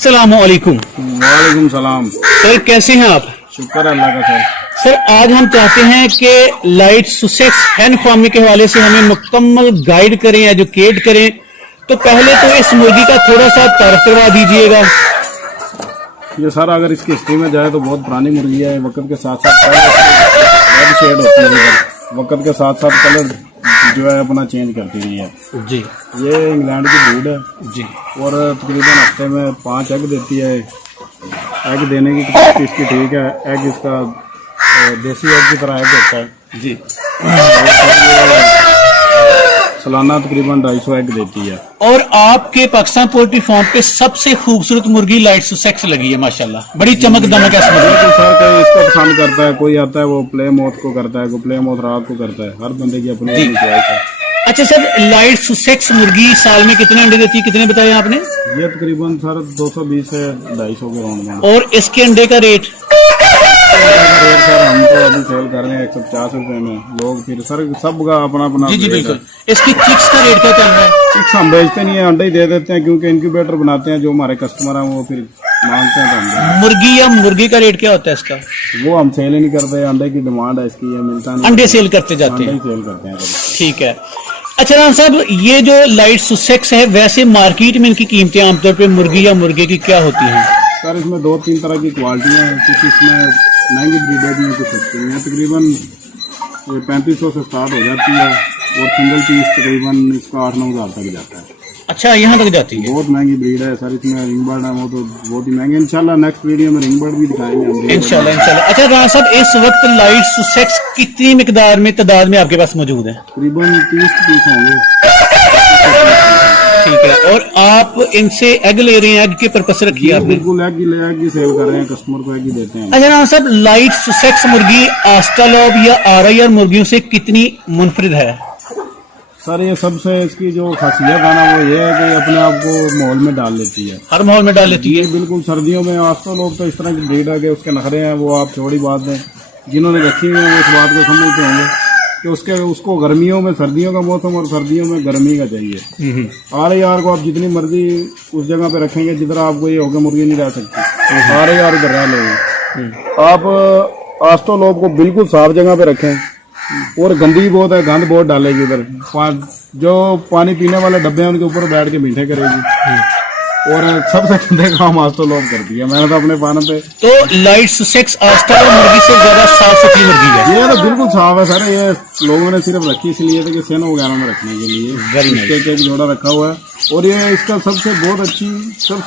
अस्सलामुअलैकुम। वालेकुम सलाम। सर कैसे हैं आप? शुक्र है अल्लाह का सर। सर आज हम चाहते हैं कि लाइट सुसेक्स हैन फार्मिंग के हवाले से हमें मुकम्मल गाइड करें, एजुकेट करें। तो पहले तो इस मुर्गी का थोड़ा सा तारुफ करवा दीजिएगा। ये सर अगर इसकी हिस्ट्री में जाए तो बहुत पुरानी मुर्गी है। वक्त के साथ साथ रेड शेड होती है इधर। वक्त के साथ साथ कलर जो है अपना चेंज करती रही है जी। ये इंग्लैंड की ब्रीड है जी। और तकरीबन हफ्ते में 5 एग देती है। एग देने की कैपेसिटी इसकी ठीक है। एग इसका देसी एग की तरह एग होता है जी। सालाना तकरीबन 250 एग देती है। और आपके पाकिस्तान पोल्ट्री फार्म पे सबसे खूबसूरत मुर्गी लाइट सुसेक्स लगी है माशाल्लाह, बड़ी चमक दमक है। बिल्कुल सर, कोई इसको पसंद करता है, कोई आता है वो प्ले मौत को करता है, कोई प्ले मौत रात को करता है। हर बंदे की अपनी अपनी चॉइस है। अच्छा सर, लाइट सुसेक्स मुर्गी साल में कितने अंडे देती है, कितने बताया आपने? ये तकरीबन सर 220 से 250 के राउंड में। और इसके अंडे का रेट? सर हम तो अभी सेल कर रहे हैं 150 रुपए में। लोग फिर सर सब का अपना अपना जी जी बिल्कुल। इसकी चिक्स का रेट क्या चल रहा है? चिक्स हम बेचते नहीं है, अंडे ही दे देते हैं क्योंकि इनक्यूबेटर बनाते हैं। जो हमारे कस्टमर हैं वो फिर मांगते हैं तो हम देते मुर्गी या मुर्गी का रेट क्या होता है इसका? हैं। वो हम सेल ही नहीं करते। अंडे की डिमांड है इसकी, ये मिलता नहीं। अंडे सेल करते जाते अंडे हैं। ही सेल करते हैं कभी। ठीक है। अच्छा राम साहब, ये जो लाइट सुसेक्स है वैसे मार्केट में इनकी कीमतें आमतौर पे मुर्गी या मुर्गे की क्या होती हैं? सर इसमें 2-3 तरह की क्वालिटियाँ हैं। कुछ इसमें महंगी ब्रीडेड में कुछ सस्ती हैं। तकरीबन 3500 से स्टार्ट हो जाती है और सिंगल पीस तकरीबन इसका 8-9 हज़ार तक जाता है। अच्छा, यहाँ तक जाती है। बहुत महंगी ब्रीड है सर। इसमें रिंग बर्ड है, वो तो बहुत ही महंगे। इंशाल्लाह नेक्स्ट वीडियो में रिंग बर्ड भी दिखाएंगे हम। इंशाल्लाह इंशाल्लाह। अच्छा राम साहब, इस वक्त लाइट सुसेक्स कितनी मिकदार में तादाद में आपके पास मौजूद है? तकरीबन 30 पीस होंगे। ठीक है। और आप इनसे एग ले रहे हैं, एग के पर्पस रखी है आपने? बिल्कुल एग ही सेल कर रहे हैं, कस्टमर को एग ही देते हैं। अच्छा राम साहब, लाइट सुसेक्स मुर्गी आस्ट्रालोब या आरआईआर मुर्गियों से कितनी मुनफरिद है? सर ये सबसे इसकी जो खासियत है ना वो ये है कि अपने आप को माहौल में डाल लेती है। हर माहौल में डाल लेती है। ये बिल्कुल सर्दियों में आस्ट्रालोब तो इस तरह की ब्रीड है कि उसके नखरे हैं वो आप छोड़ी बात दें। जिन्होंने रखी हुई है वो इस बात को समझते होंगे कि उसको गर्मियों में, सर्दियों का मौसम और सर्दियों में गर्मी का चाहिए। आरआईआर को आप जितनी मर्जी उस जगह पे रखेंगे जिधर आपको ये होगा मुर्गी नहीं रह सकती। आरआईआर उधर रह लेंगे। आप आस्ट्रालोब को बिल्कुल साफ जगह पे रखें और गंदी बहुत है, गंद बहुत डालेगी उधर। जो पानी पीने वाले डब्बे हैं उनके ऊपर बैठ के मीठे करेगी और सबसे गंदे काम आस्ट्रालोब करती है। मैंने तो अपने फार्म पे तो लाइट सुसेक्स आस्ट्रालोब मुर्गी से ज्यादा साफ सुथरी मुर्गी है। ये तो बिल्कुल साफ है सर। ये लोगों ने सिर्फ रखी इसलिए था कि सेन वगैरह में रखने के लिए एक जोड़ा रखा हुआ है। और ये इसका सबसे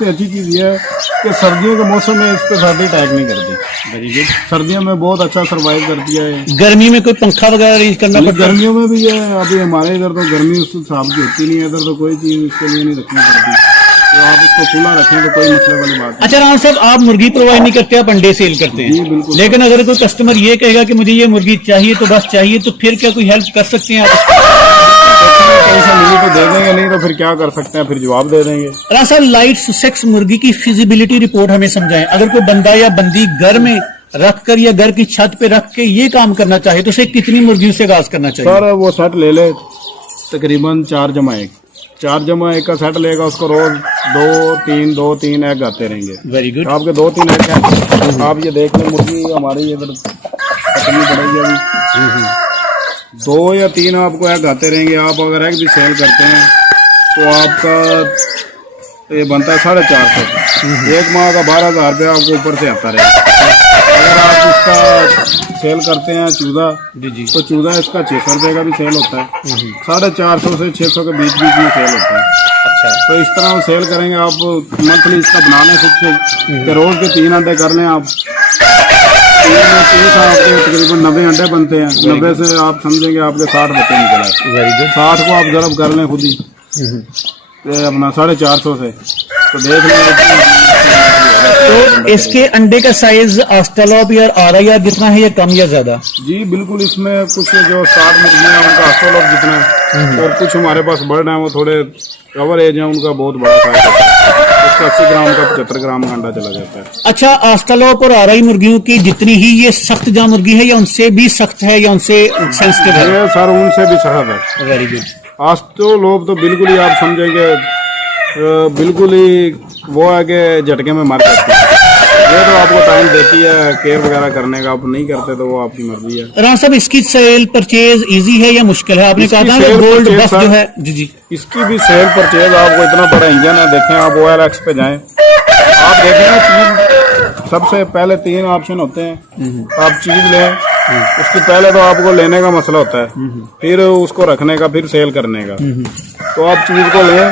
अच्छी चीज ये है कि सर्दियों के मौसम में इस पर सर्दी अटैक नहीं करती। सर्दियों में बहुत अच्छा सर्वाइव करती है। गर्मी में कोई पंखा वगैरह यूज करना पड़ता है? गर्मियों में भी है। अभी हमारे इधर तो गर्मी उस हिसाब की होती नहीं है। इधर तो कोई चीज इसके लिए नहीं रखनी पड़ती। तो आप इसको खुला रखें तो कोई मसले वाली बात नहीं। अच्छा राम साहब, आप मुर्गी प्रोवाइड नहीं करते, आप अंडे सेल करते जी हैं। बिल्कुल। लेकिन अगर कोई कस्टमर ये कहेगा कि मुझे ये मुर्गी चाहिए तो बस चाहिए, तो फिर क्या कोई हेल्प कर सकते हैं आप? पैसा नहीं तो दे देंगे, नहीं तो फिर क्या कर सकते हैं, फिर जवाब दे देंगे। राम साहब, लाइट सुसेक्स मुर्गी की फिजिबिलिटी रिपोर्ट हमें समझाएं। अगर कोई बंदा या बंदी घर में रखकर या घर की छत पे रख के ये काम करना चाहे तो उसे कितनी मुर्गियों से आगाज करना चाहिए? सर वो सेट ले ले तकरीबन 4x1 का सेट लेगा। उसको रोज 2-3 एग आते रहेंगे। Very good. आपके 2-3 एग हैं। आप ये देख लें मुर्गी हमारी इधर पकड़नी पड़ेगी अभी। 2 या 3 आपको एग आते रहेंगे। आप अगर एग भी सेल करते हैं तो आपका ये बनता है 450। एक माह का 12,000 रुपया आपको ऊपर से आता रहेगा। अगर आप इसका सेल करते हैं चूजा तो चूजा इसका 600 रुपये का भी सेल होता है। 450 से 600 के बीच में सेल होता है। अच्छा, तो इस तरह सेल करेंगे आप। मंथली इसका बना लें खुद से कि रोज के 3 अंडे कर लें आप। 3 आपके तकरीबन 90 अंडे बनते हैं। 90 से आप समझेंगे आपके 60 बच्चे निकल आए। Very good. 60 को आप गर्म कर लें खुद ही अपना 450 से, तो देख लें। तो इसके अंडे का साइज आस्ट्रालोब या आरआईआर जितना है या कम या ज्यादा? जी बिल्कुल। इसमें कुछ जो 60 मुर्गियां हैं उनका आस्ट्रालोब जितना है और कुछ हमारे पास बर्ड हैं वो थोड़े कवर एज है, उनका बहुत बड़ा साइज है। इसका 80 ग्राम का 75 ग्राम का अंडा चला जाता है। अच्छा, आस्ट्रालोब और आरआई मुर्गियों की जितनी ही ये सख्त जा मुर्गी है या उनसे भी सख्त है या उनसे सेंसिटिव है? सर उनसे भी सख्त है। Very good. आस्ट्रालोब तो बिल्कुल ही आप समझेंगे बिल्कुल ही वो है कि झटके में मर जाती है। ये तो आपको टाइम देती है केयर वगैरह करने का, आप नहीं करते तो वो आपकी मर्जी है। राना साहब, इसकी सेल परचेज इजी है या मुश्किल है? आपने कहा था इसकी गोल्ड sale बफ purchase जो है, जी जी, इसकी भी सेल परचेज, आपको इतना बड़ा इंजन है, देखें आप OLX पे जाएं, आप देखें ना चीज सबसे पहले 3 ऑप्शन होते हैं। आप चीज लें, उसके पहले तो आपको लेने का मसला होता है, फिर उसको रखने का, फिर सेल करने का। तो आप चीज को लें,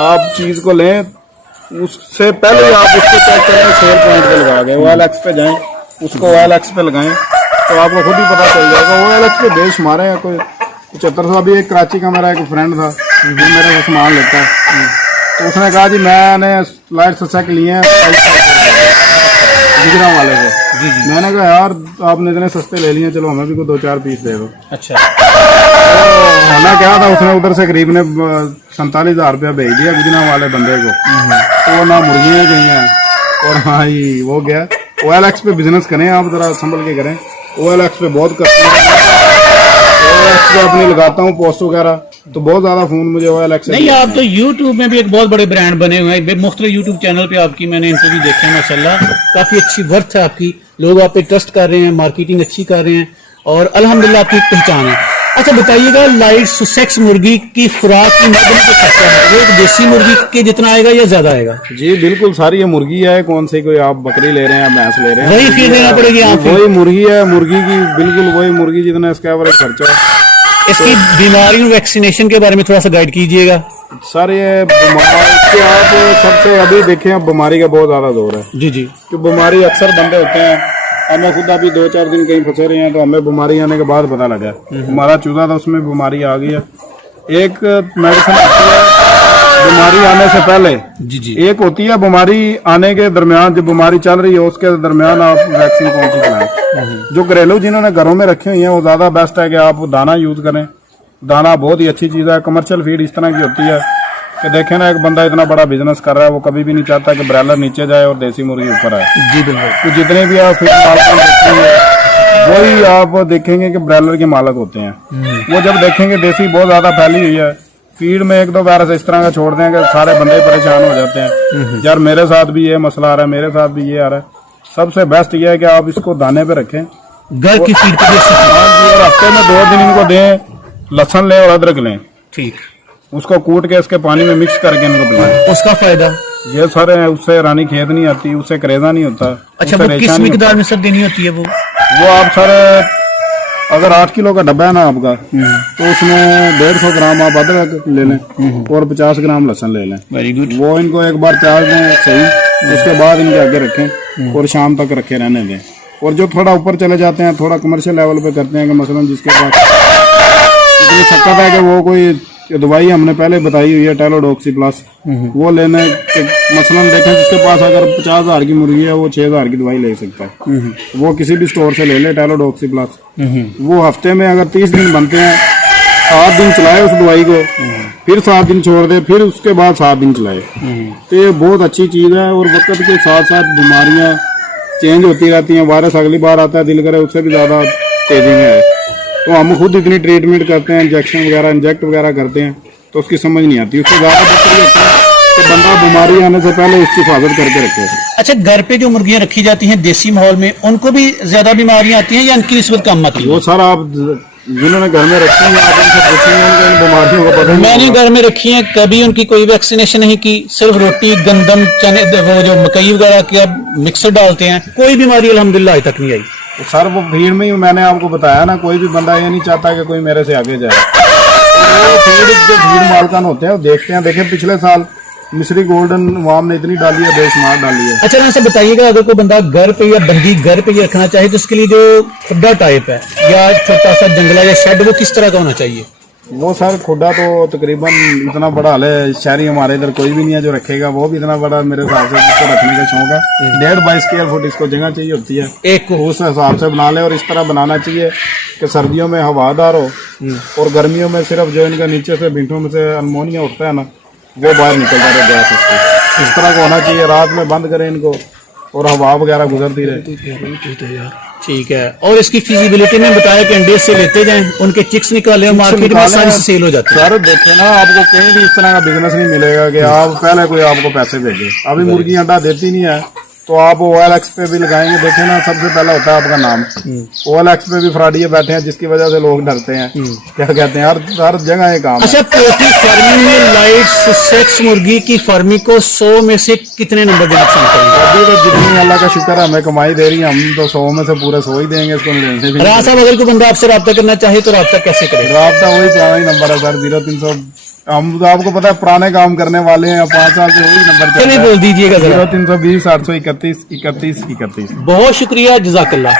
आप चीज को लें, उससे पहले ही आप उसको चेक करें सेल पॉइंट पे लगा गए, OLX पे जाएं, उसको OLX पे लगाएं तो आपको खुद ही पता चल जाएगा। OLX पे बेच मारे हैं कोई 7500। अभी एक कराची का मेरा एक फ्रेंड था, वो मेरे से सामान लेता है, तो उसने कहा जी मैंने लाइट ससेक लिए हैं गुजरात वाले से। जी जी, मैंने कहा यार आपने इतने सस्ते ले लिए, चलो हमें भी कोई 2-4 पीस दे दो। अच्छा, तो होना क्या था, उसने उधर से करीब ने 47,000 रुपया भेज दिया गुजरात वाले बंदे को। तो ना मुर्गियाँ गई हैं और हाँ ही वो गया। OLX पे बिजनेस करें आप, जरा संभल के करें। OLX पे बहुत OLX पे अपनी लगाता हूँ पोस्ट वगैरह, तो बहुत ज्यादा फोन मुझे OLX से नहीं आप तो YouTube में भी एक बहुत बड़े ब्रांड बने हुए हैं। मुख्तलिफ YouTube चैनल पे आपकी मैंने इंटरव्यू देखे हैं, माशाल्लाह काफी अच्छी वर्थ है आपकी, लोग आप पे ट्रस्ट कर रहे हैं, मार्केटिंग अच्छी कर रहे हैं और अल्हम्दुलिल्लाह आपकी एक पहचान है। अच्छा बताइएगा, लाइट सुसेक्स मुर्गी की खुराक की मदद में खर्चा है वो एक देसी मुर्गी के जितना आएगा या ज्यादा आएगा? जी बिल्कुल, सारी ये मुर्गी है, कौन सी कोई आप बकरी ले रहे हैं या भैंस ले रहे हैं, वही फीड देना पड़ेगी आप? वही मुर्गी है, मुर्गी की बिल्कुल वही मुर्गी जितना इसका एवरेज खर्चा है। इसकी बीमारी और वैक्सीनेशन के बारे में थोड़ा सा गाइड कीजिएगा। सर ये बीमारी के आप सबसे अभी देखें, अब बीमारी का बहुत ज्यादा जोर है। जी जी, कि बीमारी अक्सर बंदे होते हैं, हमें खुद अभी 2-4 दिन कहीं फंसे रहे हैं तो हमें बीमारी आने के बाद पता लगा हमारा चूजा था उसमें बीमारी आ गई है। एक मेडिसिन होती है बीमारी आने से पहले, जी जी, एक होती है बीमारी आने के दरमियान, जब बीमारी चल रही है उसके दरमियान आप वैक्सीन कौन सी चलाएं। जो घरेलू जिन्होंने घरों में रखे हुई हैं वो ज्यादा बेस्ट है कि आप दाना यूज करें। दाना बहुत ही अच्छी चीज है। कमर्शियल फीड इस तरह की होती है कि देखें ना, एक बंदा इतना बड़ा बिजनेस कर रहा है, वो कभी भी नहीं चाहता कि ब्रायलर नीचे जाए और देसी मुर्गी ऊपर आए। जी बिल्कुल। तो जितने भी आप फीड मार्केट देखेंगे वही आप देखेंगे कि ब्रायलर के मालक होते हैं। वो जब देखेंगे देसी बहुत ज्यादा फैली हुई है, फीड में 1-2 वायरस इस तरह का छोड़ दें कि सारे बंदे परेशान हो जाते हैं। यार मेरे साथ भी ये मसला आ रहा है, मेरे साथ भी ये आ रहा है। सबसे बेस्ट ये है कि आप इसको दाने पे रखें, घर की फीड पे दे सकते हैं। और हफ्ते में 2 दिन इनको दें, लहसुन लें और अदरक लें, ठीक, उसको कूट के इसके पानी में मिक्स करके इनको पिलाएं। उसका फायदा? ये सर उससे रानी खेत नहीं आती, उससे करेजा नहीं होता। अच्छा, उससे वो रेशा किस नहीं मिकदार में सर देनी होती है वो? होता। वो आप सर अगर 8 किलो का डब्बा है ना आपका, तो उसमें 150 ग्राम आप अदरक ले लें और 50 ग्राम लहसुन ले लें। Very good. वो इनको एक बार प्याज दें सही, उसके बाद इनके आगे रखें और शाम तक रखे रहने दें। और जो थोड़ा ऊपर चले जाते हैं, थोड़ा कमर्शियल लेवल पे करते हैं कि मसलन जिसके पास इतनी शक्कत है कि वो कोई दवाई हमने पहले बताई हुई है टेलोडॉक्सी प्लस, वो लेने के मसलन देखें जिसके पास अगर 50,000 की मुर्गी है वो 6,000 की दवाई ले सकता है। वो किसी भी स्टोर से ले ले टेलोडॉक्सी प्लस। वो हफ्ते में अगर 30 दिन बनते हैं, 7 दिन चलाए उस दवाई को, फिर 7 दिन छोड़ दे, फिर उसके बाद 7 दिन चलाए। तो ये बहुत अच्छी चीज है। और वक्त के साथ साथ बीमारियां चेंज होती रहती हैं, वायरस अगली बार आता है, दिल करे उससे भी ज्यादा तेजी में है। तो हम खुद इतनी ट्रीटमेंट करते हैं, इंजेक्ट वगैरह करते हैं, तो उसकी समझ नहीं आती। उससे ज्यादा बेहतर ये होता है कि बंदा बीमारी आने से पहले इसकी हिफाजत करके रखे। अच्छा, घर पे जो मुर्गियां रखी जाती हैं देसी माहौल में, उनको भी ज्यादा बीमारियां आती हैं या उनकी निस्बत कम आती है? वो सर आप जिन्होंने घर में रखी हैं आप उनसे पूछेंगे, उनको इन बीमारियों का पता नहीं। मैंने घर में रखी है, कभी उनकी कोई वैक्सीनेशन नहीं की, सिर्फ रोटी, गंदम, चने, वो जो मकई वगैरह के मिक्सर डालते हैं, कोई बीमारी अल्हम्दुलिल्लाह आज तक नहीं आई। तो सर वो भीड़ में ही मैंने आपको बताया ना, कोई भी बंदा ये नहीं चाहता कि कोई मेरे से आगे जाए। तो फीड जो भीड़ मालकान होते हैं वो देखते हैं। देखें पिछले साल मिस्री गोल्डन वाम ने इतनी डाली है, बेशुमार डाली है। अच्छा, वैसे बताइएगा, अगर कोई बंदा घर पे या बंदी घर पे ही रखना चाहे तो उसके लिए जो खुड्डा टाइप है या छोटा सा जंगला या शेड, वो किस तरह का होना चाहिए? वो सर खुदा तो तकरीबन इतना बड़ा हाल है, शहरी हमारे इधर कोई भी नहीं है जो रखेगा, वो भी इतना बड़ा मेरे हिसाब से जिसको रखने का शौक है। 1.5 स्क्वायर फुट इसको जगह चाहिए होती है एक को। उस हिसाब से बना ले। और इस तरह बनाना चाहिए कि सर्दियों में हवादार हो और गर्मियों में सिर्फ जो इनका नीचे से भिंटों में से अमोनिया उठता है ना, वो बाहर निकलता रहे गैस इसको। इस तरह का होना चाहिए। रात में बंद करें इनको और हवा वगैरह गुजरती रहे। ठीक है। और इसकी फिजिबिलिटी में बताया कि अंडे से लेते जाएं, उनके चिक्स निकाले और मार्केट में आसानी से सेल हो जाते हैं। सर देखे ना, आपको कहीं भी इस तरह का बिजनेस नहीं मिलेगा कि आप पहले कोई आपको पैसे भेजे। अभी मुर्गी अंडा देती नहीं है, तो आप OLX पे भी लगाएंगे, देखे ना, सबसे पहला होता है आपका नाम। OLX पे भी फ्रॉडिये बैठे हैं, जिसकी वजह से लोग डरते हैं। क्या कहते हैं, हर जगह ये काम है। अच्छा, पोल्ट्री फार्मिंग में लाइट सेक्स मुर्गी की फार्मिंग को 100 में से कितने नंबर देना पसंद करेंगे? अभी तो जितनी अल्लाह का शुक्र है हमें कमाई दे रही है, हम तो 100 में से पूरे 100 ही देंगे इसको। लेने भी राज साहब, अगर कोई बंदा आपसे रब्ता करना चाहे तो रब्ता कैसे करेगा? राब्ता वही पुराना ही नंबर है सर, 0300। हम तो आपको पता है पुराने काम करने वाले हैं, 5 साल से वही नंबर चलिए बोल दीजिएगा जरा। 0320 831 31 31। बहुत शुक्रिया, जज़ाकल्लाह।